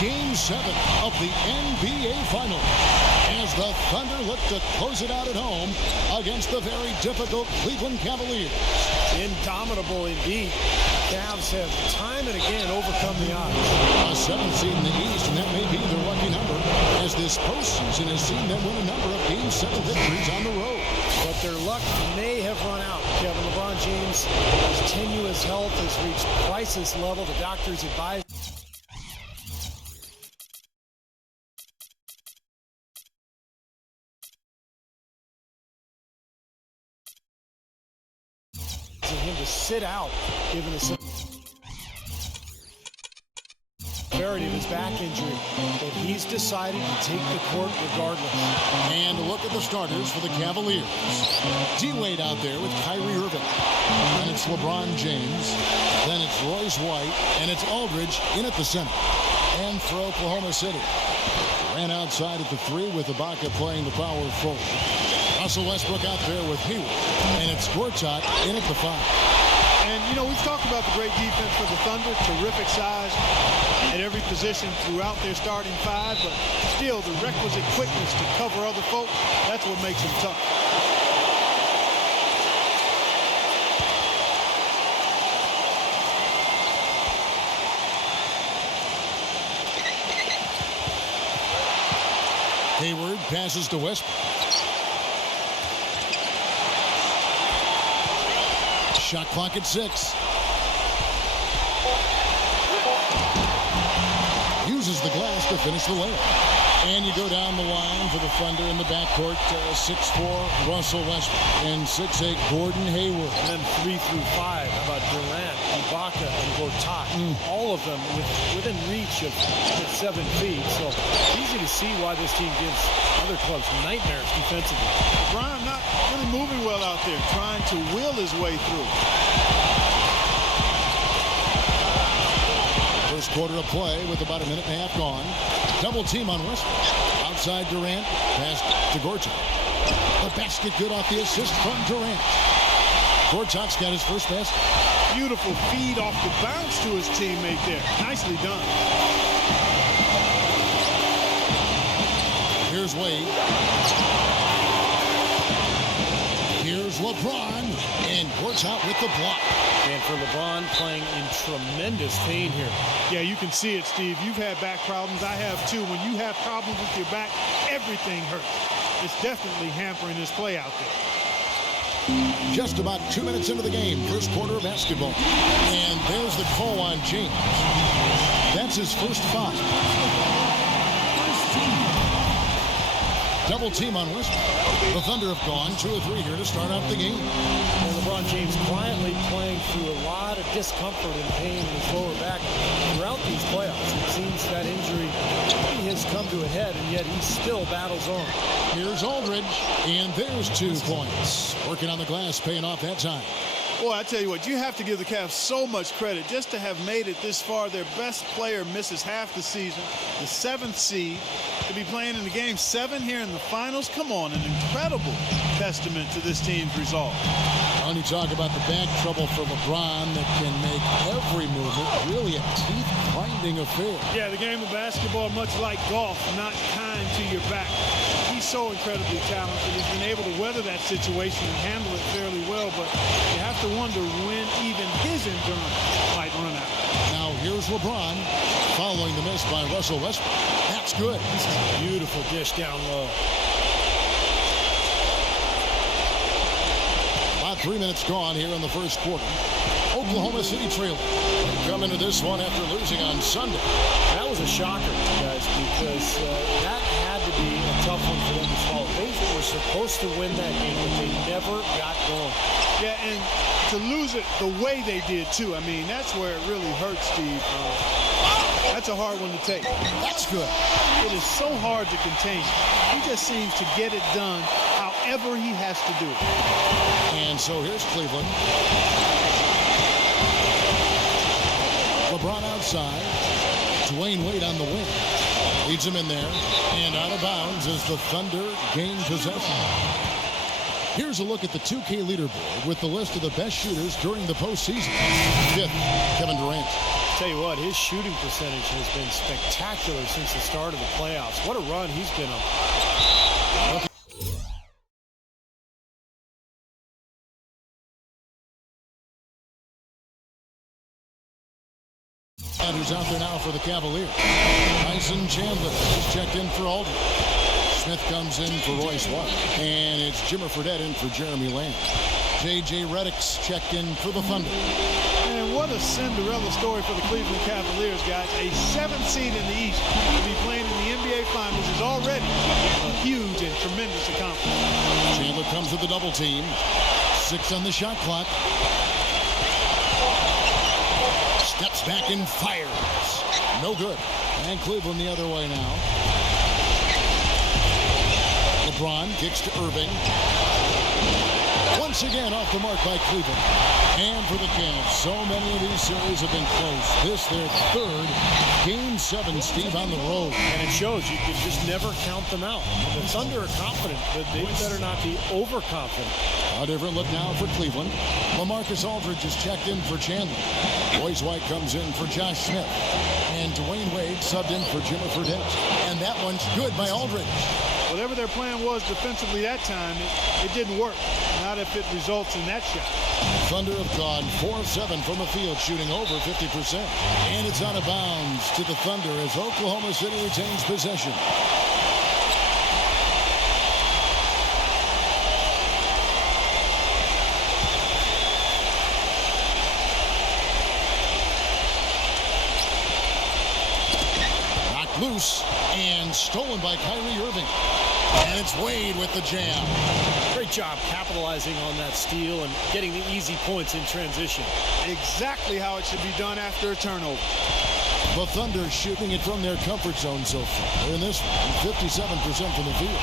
Game 7 of the NBA Finals as the Thunder look to close it out at home against the very difficult Cleveland Cavaliers. Indomitable indeed. Cavs have time and again overcome the odds. A 7th seed in the East, and that may be their lucky number, as this postseason has seen them win a number of Game 7 victories on the road. But their luck may have run out, Kevin. LeBron James' his tenuous health has reached crisis level. The doctors advise him to sit out, given the severity of his back injury, but he's decided to take the court regardless. And look at the starters for the Cavaliers. DWade out there with Kyrie Irving. Then it's LeBron James. Then it's Royce White. And it's Aldridge in at the center. And for Oklahoma City, ran outside at the 3 with Ibaka playing the power forward. Russell Westbrook out there with Hayward. And it's Gortat in at the 5. And, you know, we've talked about the great defense for the Thunder. Terrific size at every position throughout their starting 5. But still, the requisite quickness to cover other folks, that's what makes them tough. Hayward passes to Westbrook. Shot clock at 6. Uses the glass to finish the layup. And you go down the line for the Thunder in the backcourt. 6'4", Russell Westbrook. And 6'8", Gordon Hayward. And then 3 through 5. How about Durant, Ibaka, and Gortat? All of them within reach of 7 feet. So easy to see why this team gives other clubs nightmares defensively. Brian not really moving well out there, trying to will his way through. First quarter of play with about a minute and a half gone. Double team on Westbrook. Outside Durant. Pass to Gortat. The basket good off the assist from Durant. Gortat's got his first basket. Beautiful feed off the bounce to his teammate there. Nicely done. Here's Wade. Here's LeBron. And Gortat with the block. And for LeBron playing in tremendous pain here. Yeah, you can see it, Steve. You've had back problems. I have too. When you have problems with your back, everything hurts. It's definitely hampering his play out there. Just about 2 minutes into the game, first quarter of basketball. And there's the call on James. That's his first foul. Double team on Westbrook. The Thunder have gone 2 of 3 here to start out the game. And LeBron James quietly playing through a lot of discomfort and pain in his lower back throughout these playoffs. It seems that injury has come to a head, and yet he still battles on. Here's Aldridge, and there's 2 points. Working on the glass, paying off that time. Boy, I tell you what, you have to give the Cavs so much credit just to have made it this far. Their best player misses half the season, the 7th seed, to be playing in the Game 7 here in the finals. Come on, an incredible testament to this team's resolve. When you talk about the back trouble for LeBron that can make every movement really a teeth-grinding affair. Yeah, the game of basketball, much like golf, not kind to your back. He's so incredibly talented. He's been able to weather that situation and handle it fairly well, but you have to wonder when even his endurance might run out. Now here's LeBron following the miss by Russell Westbrook. That's good. Beautiful dish down low. About 3 minutes gone here in the first quarter. Oklahoma City trailing. Come into this one after losing on Sunday. That was a shocker, guys, because that had to be a tough one for them to swallow. They were supposed to win that game, but they never got going. Yeah, and to lose it the way they did, too. I mean, that's where it really hurts, Steve. That's a hard one to take. That's good. It is so hard to contain. He just seems to get it done however he has to do it. And so here's Cleveland. LeBron outside. DWade Wade on the wing. Leads him in there. And out of bounds as the Thunder gain possession. Here's a look at the 2K leaderboard with the list of the best shooters during the postseason. 5th, Kevin Durant. Tell you what, his shooting percentage has been spectacular since the start of the playoffs. What a run he's been on. Who's out there now for the Cavaliers? Tyson Chandler is checked in for Aldridge. Smith comes in for Royce White. And it's Jimmer Fredette in for Jeremy Lamb. J.J. Redick's checked in for the Thunder. And what a Cinderella story for the Cleveland Cavaliers, guys. A 7th seed in the East to be playing in the NBA Finals is already a huge and tremendous accomplishment. Chandler comes with the double team. 6 on the shot clock. Steps back and fires. No good. And Cleveland the other way now. LeBron kicks to Irving. Once again off the mark by Cleveland. And for the Cavs, so many of these series have been close. This their 3rd Game 7, Steve, on the road. And it shows you can just never count them out. The Thunder are confident, but they better not be overconfident. A different look now for Cleveland. LaMarcus Aldridge is checked in for Chandler. Royce White comes in for Josh Smith. And DWade subbed in for Jimmer Fredette. And that one's good by Aldridge. Whatever their plan was defensively that time, it didn't work. Not if it results in that shot. Thunder have gone 4 of 7 from the field, shooting over 50%. And it's out of bounds to the Thunder as Oklahoma City retains possession. Knocked loose and stolen by Kyrie Irving. And it's Wade with the jam. Great job capitalizing on that steal and getting the easy points in transition. Exactly how it should be done after a turnover. The Thunder shooting it from their comfort zone so far. They're in this one, 57% from the field.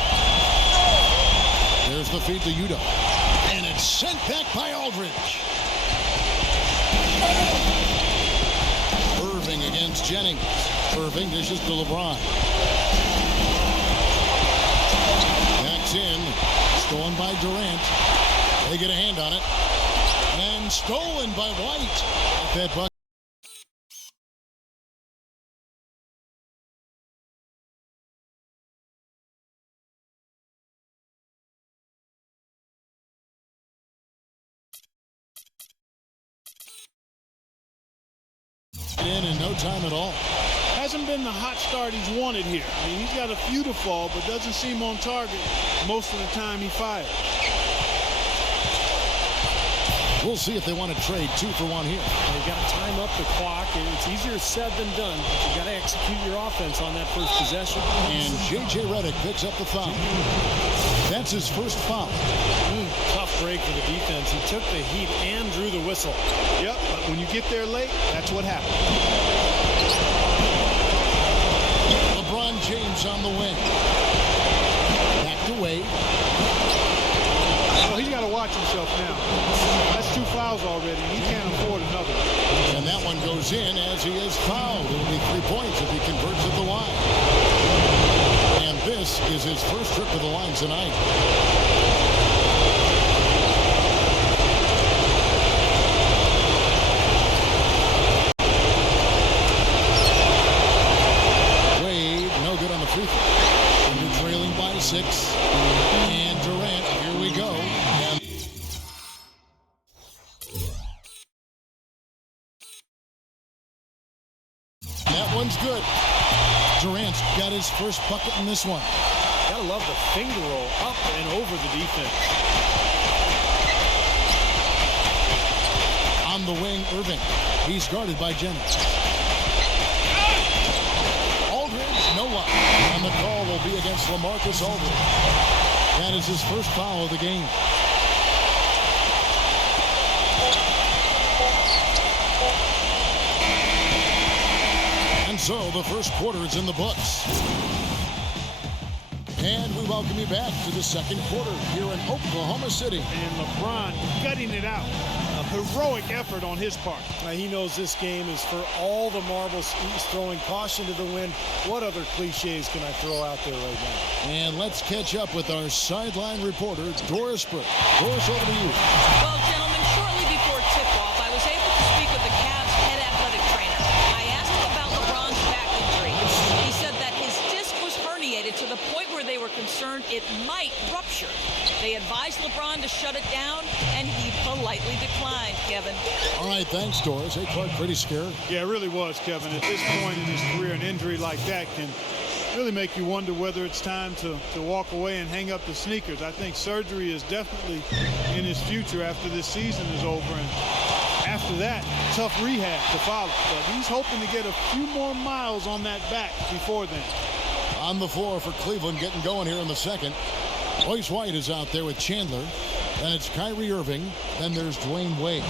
There's the feed to Udo. And it's sent back by Aldridge. Irving against Jennings. Irving dishes to LeBron. In, stolen by Durant. They get a hand on it. And stolen by White. That bucket. In no time at all. Hasn't been the hot start he's wanted here. I mean, he's got a few to fall, but doesn't seem on target most of the time he fires. We'll see if they want to trade 2 for 1 here. They've got to time up the clock, and it's easier said than done. But you've got to execute your offense on that first possession. And J.J. Redick picks up the foul. That's his first foul. Tough break for the defense. He took the heat and drew the whistle. Yep, but when you get there late, that's what happens. LeBron James on the wing. Back to Wade. Well, he's got to watch himself now. That's 2 fouls already. He can't afford another. And that one goes in as he is fouled. It'll be 3 points if he converts at the line. And this is his first trip to the line tonight. Wade, no good on the free throw. And they're trailing by 6. And Durant, here we go. And that one's good. Durant's got his first bucket in this one. Gotta love the finger roll up and over the defense. On the wing, Irving. He's guarded by Jennings. Aldridge, no one. And the call will be against LaMarcus Aldridge. That is his first foul of the game. And so the first quarter is in the books. And we welcome you back to the second quarter here in Oklahoma City. And LeBron gutting it out. A heroic effort on his part. He knows this game is for all the marbles. He's throwing caution to the wind. What other cliches can I throw out there right now? And let's catch up with our sideline reporter, Doris Brooke. Doris, over to you. Well, gentlemen, shortly before tip-off, I was able to speak with the Cavs head athletic trainer. to shut it down, and he politely declined, Kevin. All right, thanks, Doris. Hey, Clark, pretty scared. Yeah, it really was, Kevin. At this point in his career, an injury like that can really make you wonder whether it's time to walk away and hang up the sneakers. I think surgery is definitely in his future after this season is over. And after that, tough rehab to follow. But he's hoping to get a few more miles on that back before then. On the floor for Cleveland, getting going here in the second. Royce White is out there with Chandler. Then it's Kyrie Irving. Then there's DWade.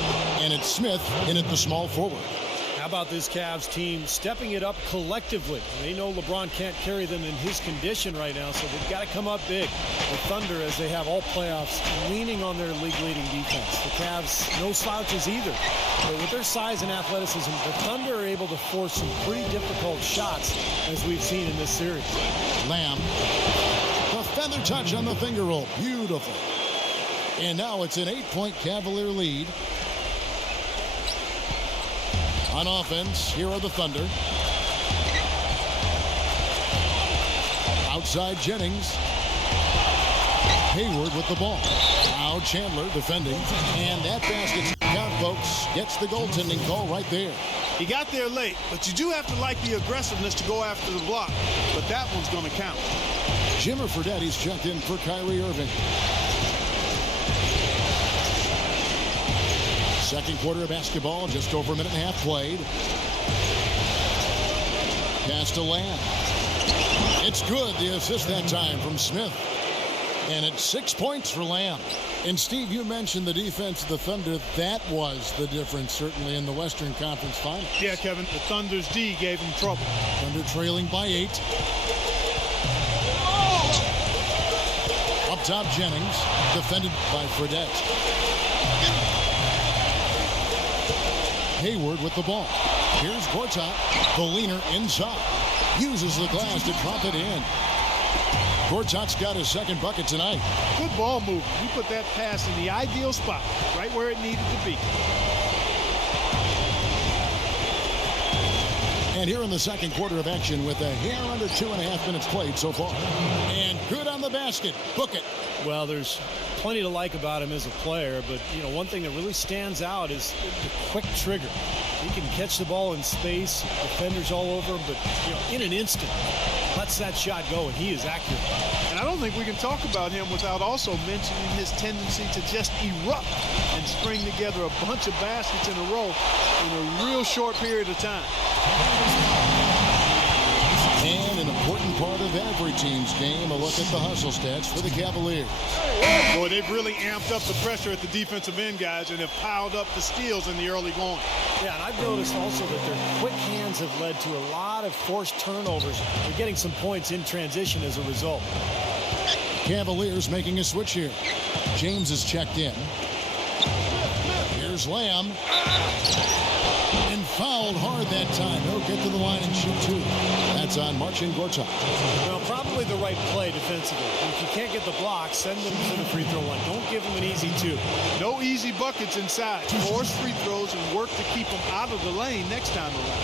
And it's Smith in at the small forward. How about this Cavs team stepping it up collectively? They know LeBron can't carry them in his condition right now, so they've got to come up big. The Thunder, as they have all playoffs, leaning on their league-leading defense. The Cavs, no slouches either. But with their size and athleticism, the Thunder are able to force some pretty difficult shots, as we've seen in this series. Lamb. The feather touch on the finger roll. Beautiful. And now it's an 8-point Cavalier lead. On offense, here are the Thunder. Outside Jennings. Hayward with the ball. Now Chandler defending. And that basket's count, folks. Gets the goaltending call right there. He got there late, but you do have to like the aggressiveness to go after the block. But that one's going to count. Jimmer Fredetti's checked in for Kyrie Irving. Second quarter of basketball, just over a minute and a half played. Pass to Lamb. It's good, the assist that time from Smith. And it's 6 points for Lamb. And Steve, you mentioned the defense of the Thunder. That was the difference, certainly, in the Western Conference Finals. Yeah, Kevin, the Thunder's D gave him trouble. Thunder trailing by 8. Up top, Jennings, defended by Fredette. Hayward with the ball. Here's Gortat, the leaner inside. Uses the glass to drop it in. Gortat's got his second bucket tonight. Good ball movement. He put that pass in the ideal spot, right where it needed to be. And here in the second quarter of action with a hair under 2.5 minutes played so far. And good on the basket. Book it. Well, there's plenty to like about him as a player, but one thing that really stands out is the quick trigger. He can catch the ball in space, defenders all over him, but in an instant lets that shot go, and he is accurate. And I don't think we can talk about him without also mentioning his tendency to just erupt and string together a bunch of baskets in a row in a real short period of time. And an important part of every team's game, a look at the hustle stats for the Cavaliers. Boy, they've really amped up the pressure at the defensive end, guys, and have piled up the steals in the early going. Yeah, and I've noticed also that their quick hands have led to a lot of forced turnovers. They're getting some points in transition as a result. Cavaliers making a switch here. James is checked in. Here's Lamb. And fouled hard that time. He'll get to the line and shoot two. That's on Marcin Gortat. Well, probably the right play defensively. If you can't get the block, send them to the free throw line. Don't give them an easy two. No easy buckets inside. Force free throws and work to keep them out of the lane next time around.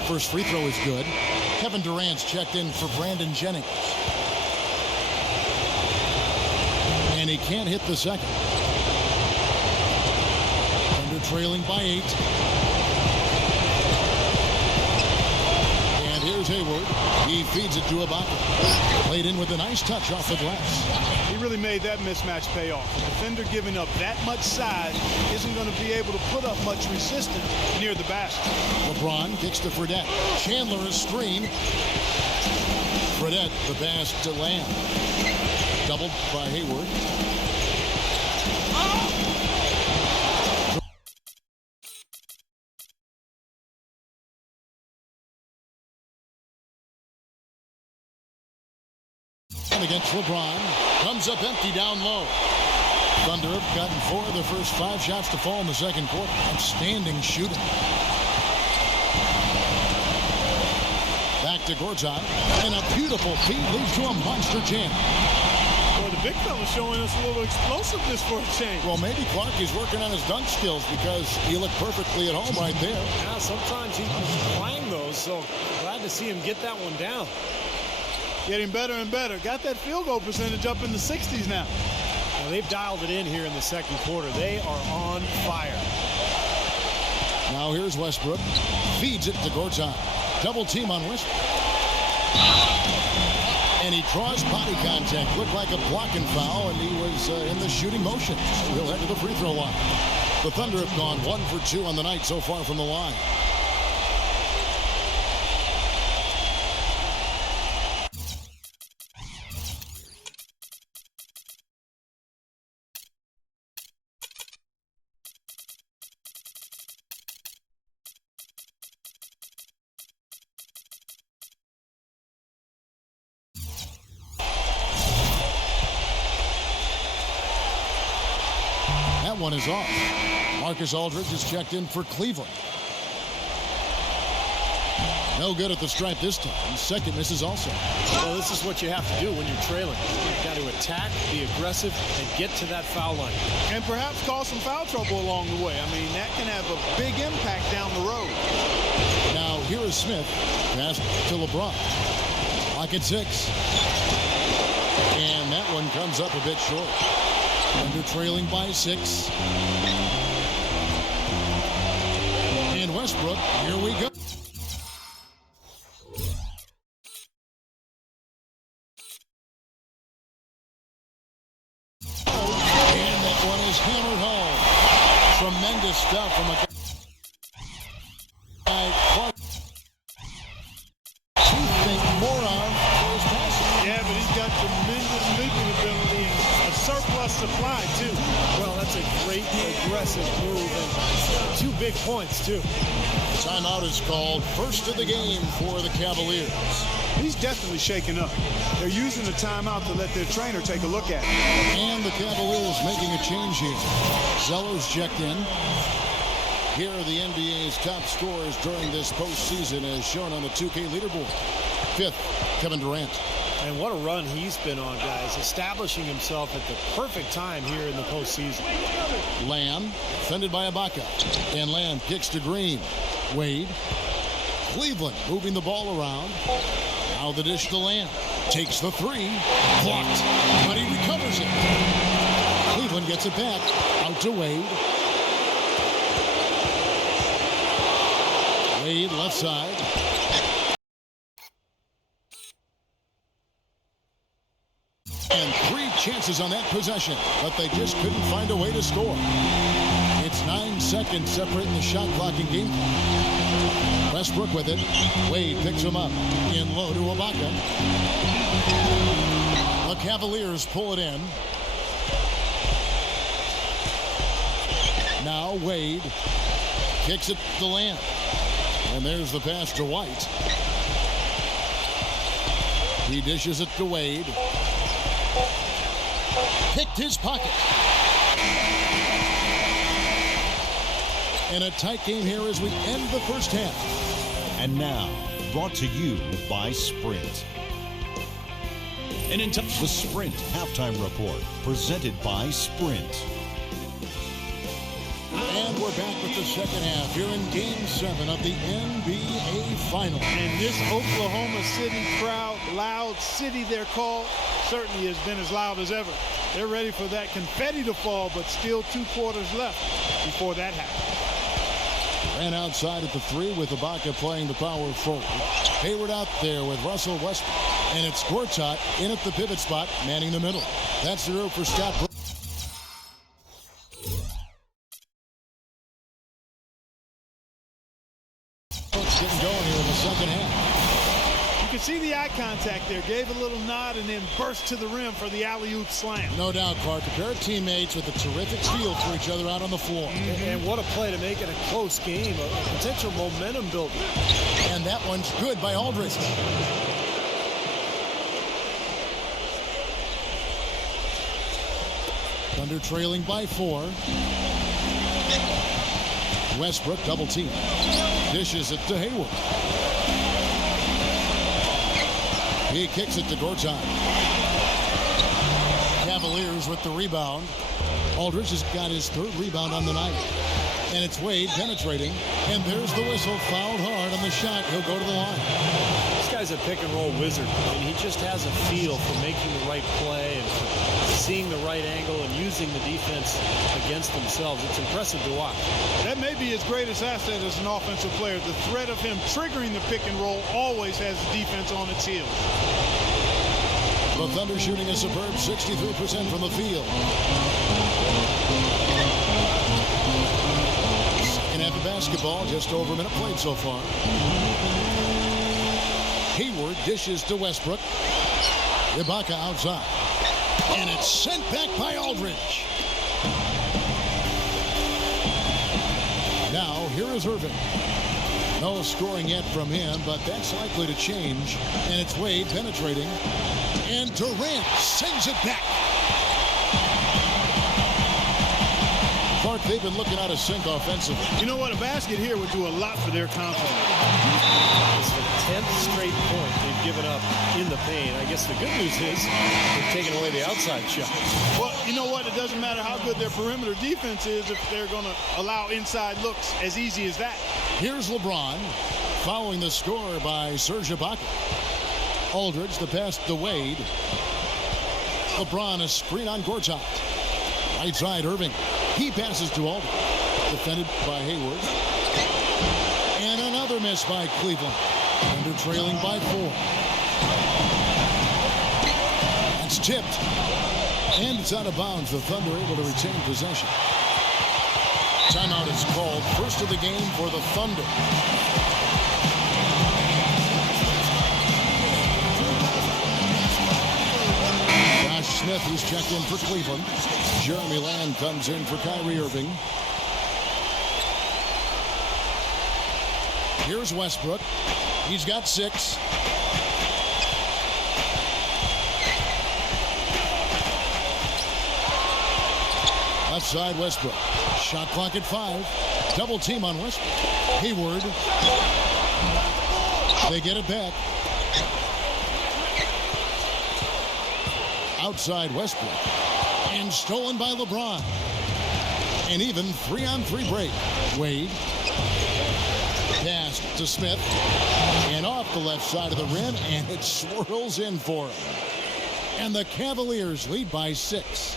The first free throw is good. Kevin Durant's checked in for Brandon Jennings. And he can't hit the second. Trailing by 8. And here's Hayward. He feeds it to Ibaka. Played in with a nice touch off the glass. He really made that mismatch pay off. The defender giving up that much size isn't going to be able to put up much resistance near the basket. LeBron kicks to Fredette. Chandler is screen. Fredette the pass to Lamb. Doubled by Hayward. Against LeBron. Comes up empty down low. Thunder have gotten 4 of the first 5 shots to fall in the second quarter. Outstanding shooting. Back to Gortat. And a beautiful feed leads to a monster jam. Well, the big fella's showing us a little explosiveness for a change. Well, maybe Clark is working on his dunk skills because he looked perfectly at home right there. Yeah, sometimes he can climb those, so glad to see him get that one down. Getting better and better. Got that field goal percentage up in the 60s now. Now they've dialed it in here in the second quarter. They are on fire. Now here's Westbrook. Feeds it to Gortat. Double team on Westbrook. And he draws body contact. Looked like a blocking foul, and he was in the shooting motion. So he'll head to the free throw line. The Thunder have gone 1 for 2 on the night so far from the line. That one is off. Marcus Aldridge is checked in for Cleveland. No good at the stripe this time. Second misses also. Well, this is what you have to do when you're trailing. You've got to attack, be aggressive, and get to that foul line. And perhaps cause some foul trouble along the way. I mean, that can have a big impact down the road. Now, here is Smith. Pass to LeBron. Lock at 6. And that one comes up a bit short. Thunder trailing by 6. And Westbrook, here we go. And that one is hammered home. Tremendous stuff from a guy. To think more of his passing. Yeah, but he's got tremendous leaping ability and a surplus supply, too. Well, that's a great aggressive move and 2 big points, too. Timeout is called. First of the game for the Cavaliers. He's definitely shaken up. They're using the timeout to let their trainer take a look at it. And the Cavaliers making a change here. Zeller's checked in. Here are the NBA's top scorers during this postseason as shown on the 2K leaderboard. 5th, Kevin Durant. And what a run he's been on, guys. Establishing himself at the perfect time here in the postseason. Lamb, defended by Ibaka. And Lamb kicks to Green. Wade. Cleveland moving the ball around. Now the dish to Lamb. Takes the 3. Blocked. But he recovers it. Cleveland gets it back. Out to Wade. Wade left side. And 3 chances on that possession, but they just couldn't find a way to score. It's 9 seconds separating the shot clock and game clock. Westbrook with it. Wade picks him up. In low to Ibaka. The Cavaliers pull it in. Now Wade kicks it to Lamb. And there's the pass to White. He dishes it to Wade. Picked his pocket. And a tight game here as we end the first half. And now, brought to you by Sprint. The Sprint Halftime Report, presented by Sprint. And we're back with the second half here in Game 7 of the NBA Finals. And this Oklahoma City crowd, loud city they're called, certainly has been as loud as ever. They're ready for that confetti to fall, but still 2 quarters left before that happens. Ran outside at the 3 with Ibaka playing the power forward. Hayward out there with Russell Westbrook. And it's Gortat in at the pivot spot, manning the middle. That's the room for Scott. Getting going here in the second half. You can see the eye contact there. Gave a little nod and then burst to the rim for the alley-oop slam. No doubt, Clark. A pair of teammates with a terrific feel for each other out on the floor. And what a play to make it a close game, a potential momentum builder. And that one's good by Aldridge. Thunder trailing by 4. Westbrook double team. Dishes it to Hayward. He kicks it to Gortat. Cavaliers with the rebound. Aldridge has got his 3rd rebound on the night. And it's Wade penetrating. And there's the whistle. Fouled hard on the shot. He'll go to the line. guy's a pick-and-roll wizard. I mean, he just has a feel for making the right play and for seeing the right angle and using the defense against themselves. It's impressive to watch. That may be his greatest asset as an offensive player. The threat of him triggering the pick and roll always has the defense on its heels. The Thunder shooting a superb 63% from the field. Second half of basketball, just over a minute played so far. Hayward dishes to Westbrook. Ibaka outside. And it's sent back by Aldridge. Now, here is Irving. No scoring yet from him, but that's likely to change. And it's Wade penetrating. And Durant sends it back. Clark, they've been looking out of sync offensively. You know what? A basket here would do a lot for their confidence. It's the 10th straight point they've given up in the paint. I guess the good news is they've taken away the outside shot. Well, you know what? It doesn't matter how good their perimeter defense is if they're going to allow inside looks as easy as that. Here's LeBron following the score by Serge Ibaka. Aldridge, the pass to Wade. LeBron, a screen on Gortat. Right side, Irving. He passes to Aldridge. Defended by Hayward. And another miss by Cleveland. Thunder trailing by 4. That's tipped. And it's out of bounds. The Thunder able to retain possession. Timeout is called. First of the game for the Thunder. Smith, who's checked in for Cleveland. Jeremy Lamb comes in for Kyrie Irving. Here's Westbrook. He's got 6. Left side, Westbrook. Shot clock at 5. Double team on Westbrook. Hayward. They get it back. Outside Westbrook. And stolen by LeBron. An even 3-on-3 break. Wade. Pass to Smith. And off the left side of the rim. And it swirls in for him. And the Cavaliers lead by 6.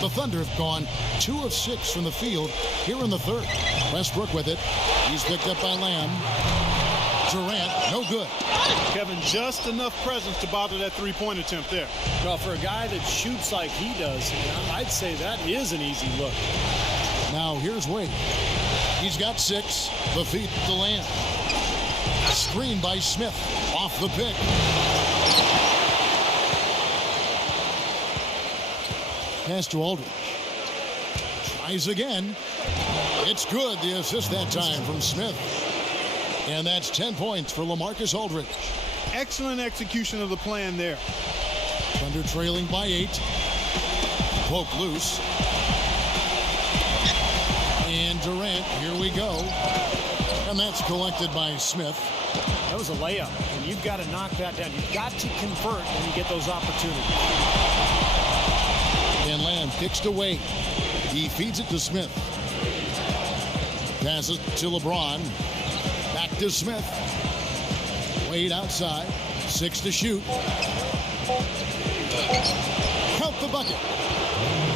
The Thunder have gone 2 of 6 from the field here in the third. Westbrook with it. He's picked up by Lamb. Durant, no good. Kevin, just enough presence to bother that three-point attempt there. Well, for a guy that shoots like he does, I'd say that is an easy look. Now here's Wade. He's got 6. The feet to Lamb. Screen by Smith. Off the pick. Pass to Aldridge. Tries again. It's good. The assist that time from Smith. And that's 10 points for LaMarcus Aldridge. Excellent execution of the plan there. Thunder trailing by 8. Poke loose. And Durant, here we go. And that's collected by Smith. That was a layup, and you've got to knock that down. You've got to convert when you get those opportunities. And Lamb kicks to Wade. He feeds it to Smith. Passes to LeBron. Back to Smith. Wade outside. 6 to shoot. Count the bucket.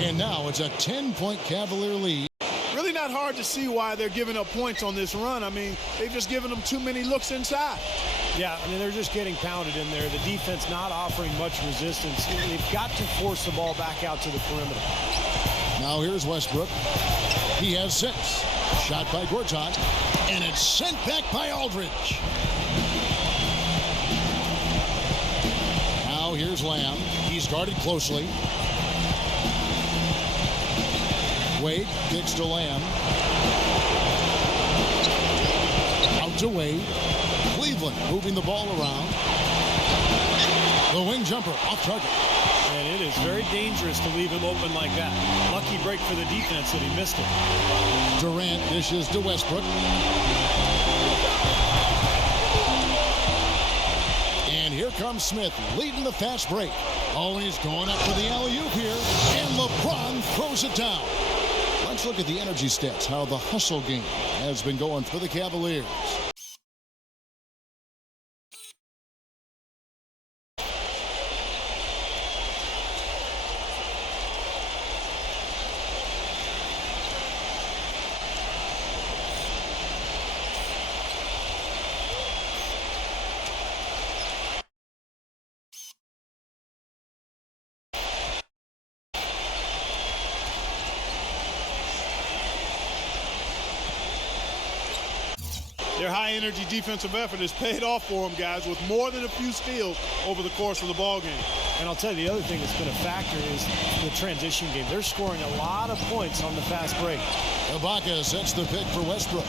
And now it's a 10-point Cavalier lead. Really not hard to see why they're giving up points on this run. I mean, they've just given them too many looks inside. Yeah, I mean, they're just getting pounded in there. The defense not offering much resistance. They've got to force the ball back out to the perimeter. Now here's Westbrook. He has 6. Shot by Gortat. And it's sent back by Aldridge. Now here's Lamb. He's guarded closely. Wade kicks to Lamb. Out to Wade. Cleveland moving the ball around. The wing jumper off target. And it is very dangerous to leave him open like that. Lucky break for the defense that he missed it. Durant dishes to Westbrook. And here comes Smith leading the fast break. Oh, he's going up for the alley-oop here. And LeBron throws it down. Let's look at the energy stats, how the hustle game has been going for the Cavaliers. Their high-energy defensive effort has paid off for them, guys, with more than a few steals over the course of the ball game. And I'll tell you, the other thing that's been a factor is the transition game. They're scoring a lot of points on the fast break. Ibaka sets the pick for Westbrook.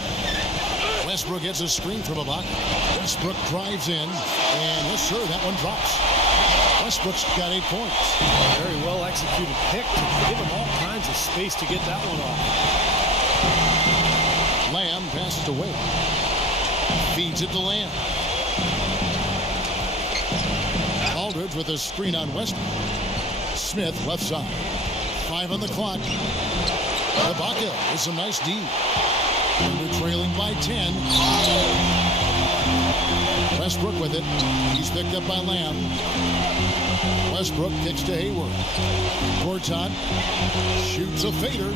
Westbrook gets a screen from Ibaka. Westbrook drives in, and yes, sir, that one drops. Westbrook's got 8 points. Very well executed pick to give him all kinds of space to get that one off. Lamb passes to Wade. Feeds it to Lamb. Aldridge with a screen on Westbrook. Smith left side. 5 on the clock. Ibaka with some nice D. They're trailing by 10. Westbrook with it. He's picked up by Lamb. Westbrook kicks to Hayward. Gortat shoots a fader.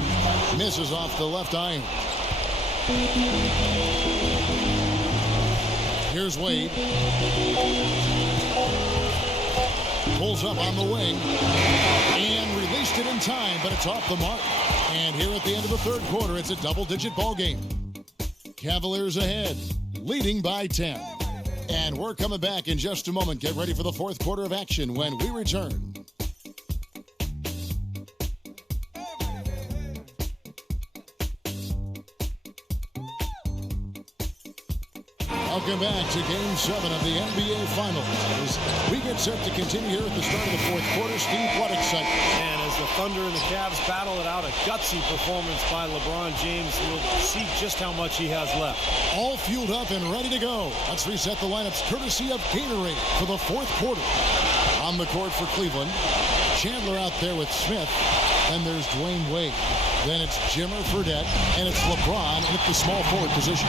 Misses off the left iron. Here's Wade. Pulls up on the wing. And released it in time, but it's off the mark. And here at the end of the third quarter, it's a double-digit ball game. Cavaliers ahead, leading by 10. And we're coming back in just a moment. Get ready for the fourth quarter of action when we return. Welcome back to Game 7 of the NBA Finals. As we get set to continue here at the start of the fourth quarter, Steve, what excitement. And as the Thunder and the Cavs battle it out, a gutsy performance by LeBron James. We'll see just how much he has left. All fueled up and ready to go. Let's reset the lineups courtesy of Gatorade for the fourth quarter. On the court for Cleveland, Chandler out there with Smith. Then there's DWade. Then it's Jimmer Fredette, and it's LeBron at the small forward position.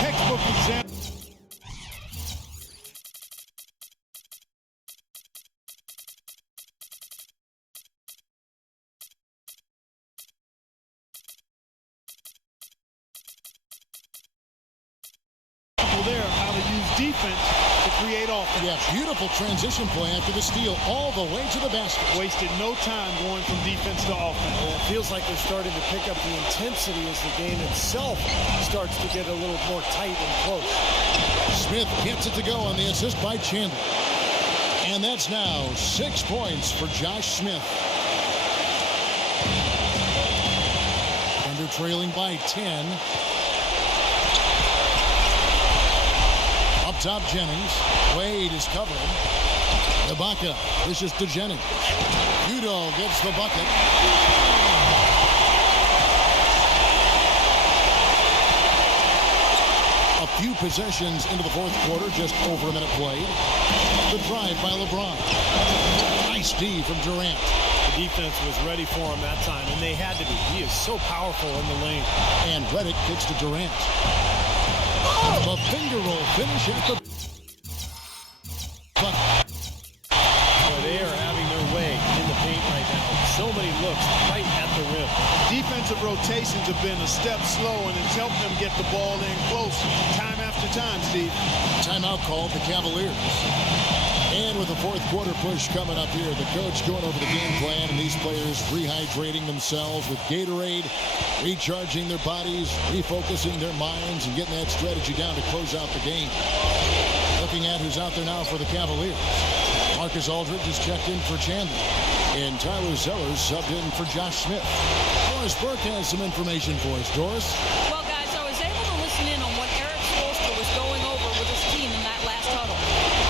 Textbook example. There of how to use defense to create offense. Yeah, beautiful transition play after the steal all the way to the basket. Wasted no time going from defense to offense. Well, it feels like they're starting to pick up the intensity as the game itself starts to get a little more tight and close. Smith gets it to go on the assist by Chandler. And that's now 6 points for Josh Smith. Thunder trailing by 10. Up top, Jennings. Wade is covering. Ibaka. This is to Jennings. Udo gets the bucket. A few possessions into the fourth quarter, just over a minute played. The drive by LeBron. Nice D from Durant. The defense was ready for him that time, and they had to be. He is so powerful in the lane. And Redick kicks to Durant. The finger roll finish at the bucket. Boy, they are having their way in the paint right now. So many looks right at the rim. Defensive rotations have been a step slow, and it's helped them get the ball in close time after time, Steve. Timeout called the Cavaliers. And with the fourth quarter push coming up here, the coach going over the game plan and these players rehydrating themselves with Gatorade, recharging their bodies, refocusing their minds, and getting that strategy down to close out the game. Looking at who's out there now for the Cavaliers. Marcus Aldridge is checked in for Chandler. And Tyler Sellers subbed in for Josh Smith. Doris Burke has some information for us. Doris? Well, guys, I was able to listen in on what Eric Spoelstra was going over with his team in that last huddle.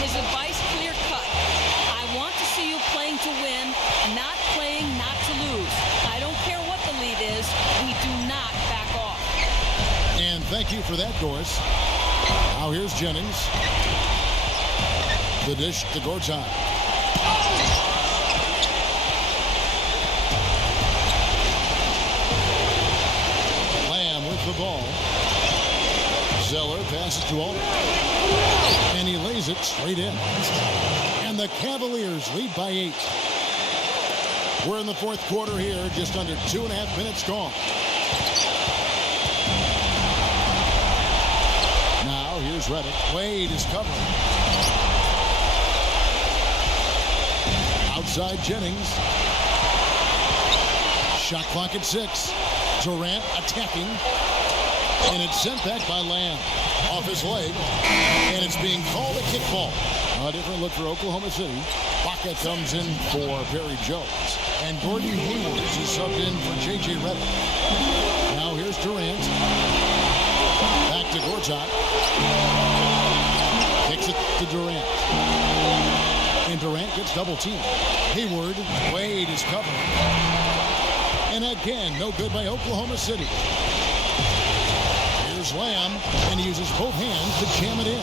His advice clear-cut. I want to see you playing to win, not playing not to lose. I don't care what the lead is. We do not back off. And thank you for that, Doris. Now here's Jennings. The dish to Gortat. Lamb with the ball. Zeller passes to Aldridge. And he lays it straight in. And the Cavaliers lead by 8. We're in the fourth quarter here, just under 2.5 minutes gone. Now here's Redick. Wade is covering. Outside Jennings. Shot clock at 6. Durant attacking. And it's sent back by Lamb. Off his leg. And it's being called a kickball. A different look for Oklahoma City. Baca comes in for Perry Jones. And Gordon Hayward is subbed in for J.J. Redick. Now here's Durant. Back to Gortat. Kicks it to Durant. And Durant gets double teamed. Hayward, Wade is covered. And again, no good by Oklahoma City. Here's Lamb, and he uses both hands to jam it in.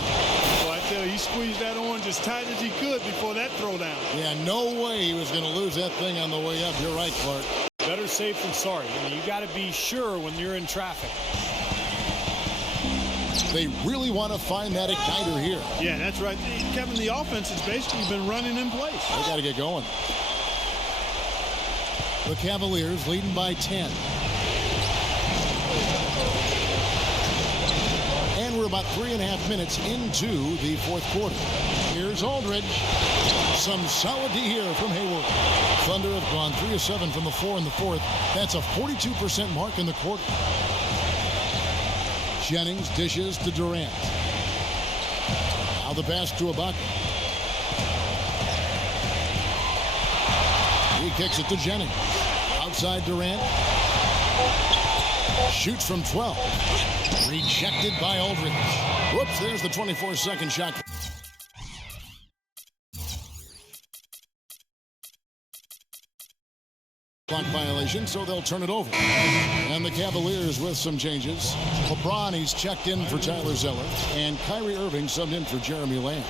Well, I tell you, he squeezed that orange as tight as he could before that throwdown. Yeah, no way he was going to lose that thing on the way up. You're right, Clark. Better safe than sorry. I mean, you got to be sure when you're in traffic. They really want to find that igniter here. Yeah, that's right. Kevin, the offense has basically been running in place. They got to get going. The Cavaliers leading by 10. And we're about 3.5 minutes into the fourth quarter. Here's Aldridge. Some solid D here from Hayward. Thunder have gone 3 of 7 from the floor in the fourth. That's a 42% mark in the quarter. Jennings dishes to Durant. Now the pass to Ibaka. He kicks it to Jennings. Outside Durant. Shoots from 12. Rejected by Aldridge. Whoops, there's the 24-second shot. Clock violation, so they'll turn it over. And the Cavaliers with some changes. LeBron, he's checked in for Tyler Zeller. And Kyrie Irving subbed in for Jeremy Lamb.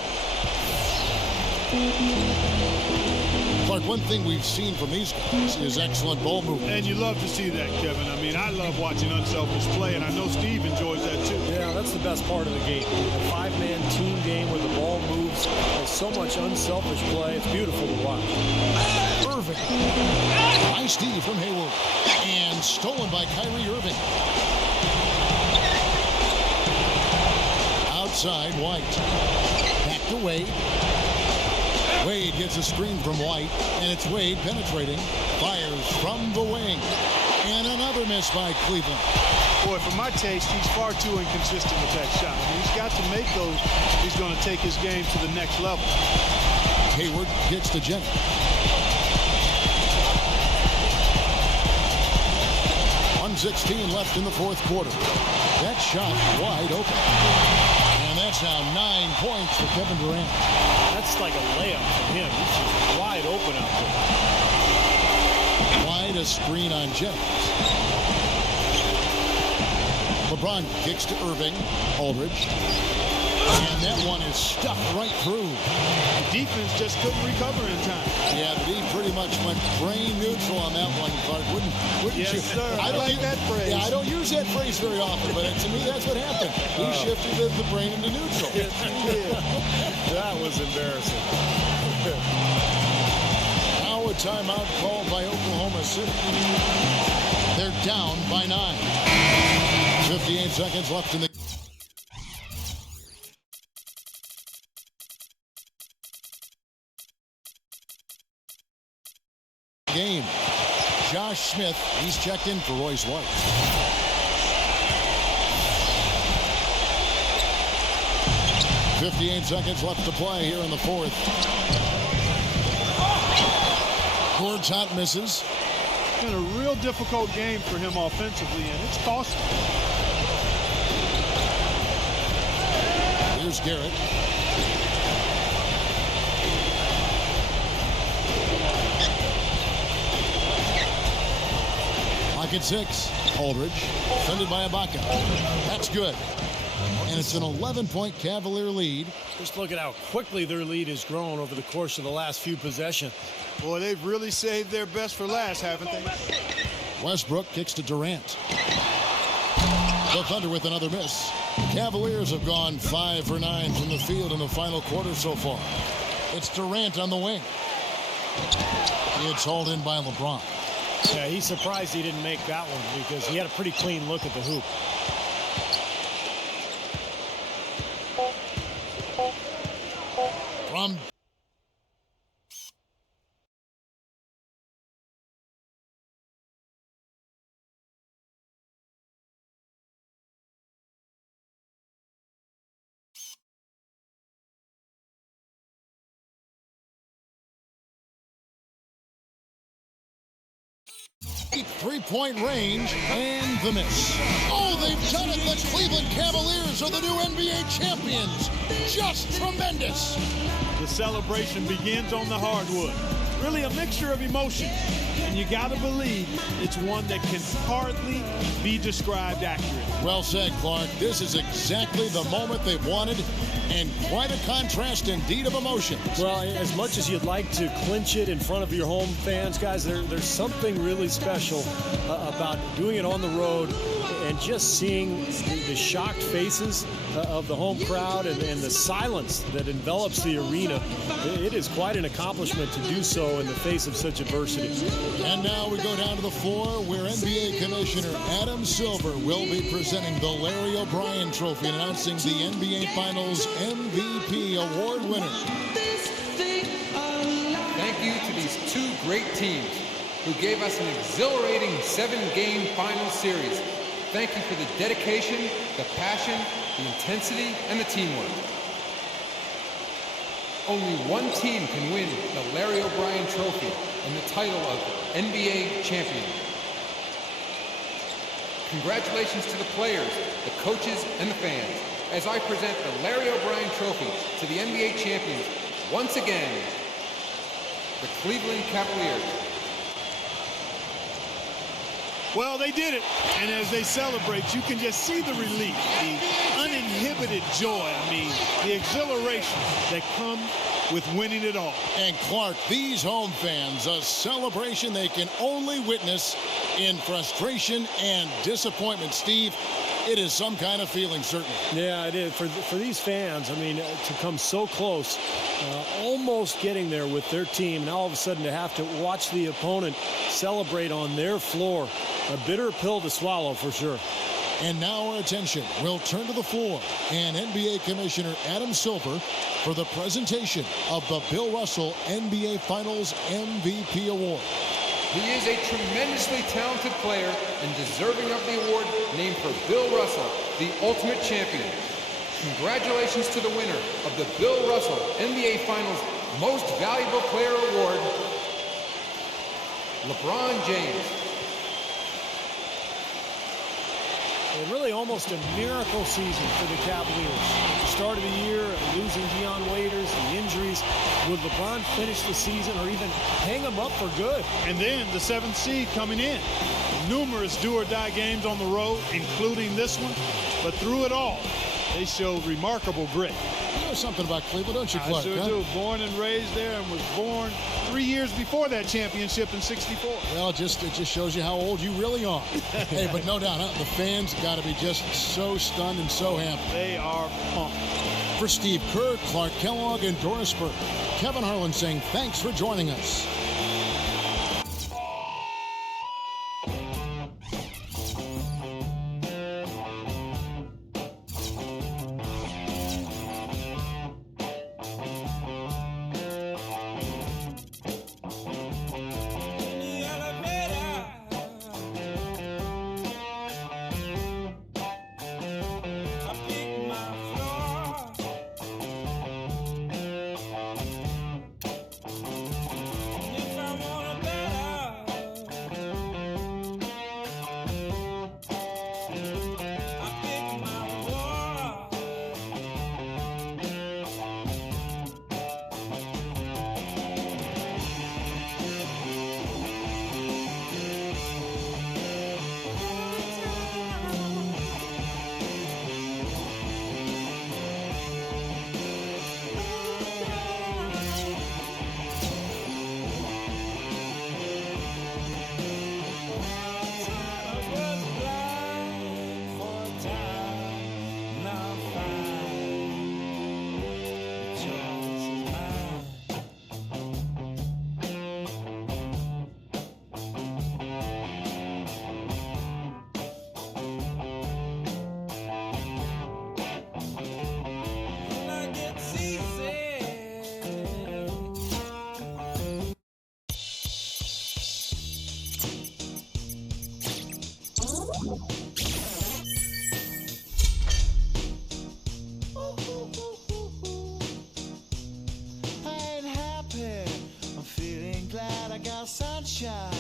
Clark, one thing we've seen from these guys is excellent ball movement. And you love to see that, Kevin. I mean, I love watching unselfish play, and I know Steve enjoys that too. Yeah, that's the best part of the game. A five-man team game where the ball moves. There's so much unselfish play. It's beautiful to watch. Irving. Nice D from Hayward. And stolen by Kyrie Irving. Outside, White. Back to Wade. Wade gets a screen from White, and it's Wade penetrating. Fires from the wing. And another miss by Cleveland. Boy, for my taste, he's far too inconsistent with that shot. I mean, he's got to make those. He's going to take his game to the next level. Hayward gets to Jennings. .16 left in the fourth quarter. That shot wide open. And that's now 9 points for Kevin Durant. That's like a layup from him. He's just wide open out there. Wide a screen on Jennings. LeBron kicks to Irving. Aldridge. And that one is stuffed right through. The defense just couldn't recover in time. Yeah, but he pretty much went brain neutral on that one, Clark. Wouldn't Yes, you? sir. I like that phrase. Yeah, I don't use that phrase very often, but to me, that's what happened. He shifted the brain into neutral. Yes, he did. That was embarrassing. Now a timeout called by Oklahoma City. They're down by 9. 58 seconds left in the game. Josh Smith, he's checked in for Royce White. .58 seconds left to play here in the fourth. Gortat misses. It's been a real difficult game for him offensively, and it's costly. Here's Garrett. At 6, Aldridge, defended by Ibaka. That's good. And it's an 11-point Cavalier lead. Just look at how quickly their lead has grown over the course of the last few possessions. Boy, they've really saved their best for last, haven't they? Westbrook kicks to Durant. The Thunder with another miss. Cavaliers have gone 5 for 9 from the field in the final quarter so far. It's Durant on the wing. It's hauled in by LeBron. Yeah, he's surprised he didn't make that one because he had a pretty clean look at the hoop. From Three-point range and the miss. Oh, they've done it. The Cleveland Cavaliers are the new NBA champions. Just tremendous. The celebration begins on the hardwood. Really a mixture of emotion. And you got to believe it's one that can hardly be described accurately. Well said, Clark. This is exactly the moment they've wanted, and quite a contrast indeed of emotions. Well, as much as you'd like to clinch it in front of your home fans, guys, there's something really special about doing it on the road and just seeing the shocked faces of the home crowd and the silence that envelops the arena. It is quite an accomplishment to do so in the face of such adversity. And now we go down to the floor where NBA Commissioner Adam Silver will be presenting the Larry O'Brien Trophy and announcing the NBA Finals MVP award winner. Thank you to these two great teams who gave us an exhilarating 7-game final series. Thank you for the dedication, the passion, the intensity, and the teamwork. Only one team can win the Larry O'Brien Trophy and the title of NBA champion. Congratulations to the players, the coaches, and the fans as I present the Larry O'Brien Trophy to the NBA champions once again, the Cleveland Cavaliers. Well, they did it. And as they celebrate, you can just see the relief, the uninhibited joy, the exhilaration that comes with winning it all. And Clark, these home fans, a celebration they can only witness in frustration and disappointment. Steve, it is some kind of feeling, certainly. Yeah, it is. For these fans, to come so close, almost getting there with their team, and all of a sudden to have to watch the opponent celebrate on their floor, a bitter pill to swallow for sure. And now our attention will turn to the floor and NBA Commissioner Adam Silver for the presentation of the Bill Russell NBA Finals MVP Award. He is a tremendously talented player and deserving of the award named for Bill Russell, the ultimate champion. Congratulations to the winner of the Bill Russell NBA Finals Most Valuable Player Award, LeBron James. Really almost a miracle season for the Cavaliers. At the start of the year, losing DWade, the injuries. Would LeBron finish the season or even hang him up for good? And then the 7th seed coming in. Numerous do-or-die games on the road, including this one. But through it all, they showed remarkable grit. You know something about Cleveland, don't you, Clark? I sure do. Born and raised there and was born 3 years before that championship in '64. Well, it just shows you how old you really are. Hey, but no doubt, the fans got to be just so stunned and so happy. They are pumped. For Steve Kerr, Clark Kellogg, and Doris Burke, Kevin Harlan saying thanks for joining us. Sunshine.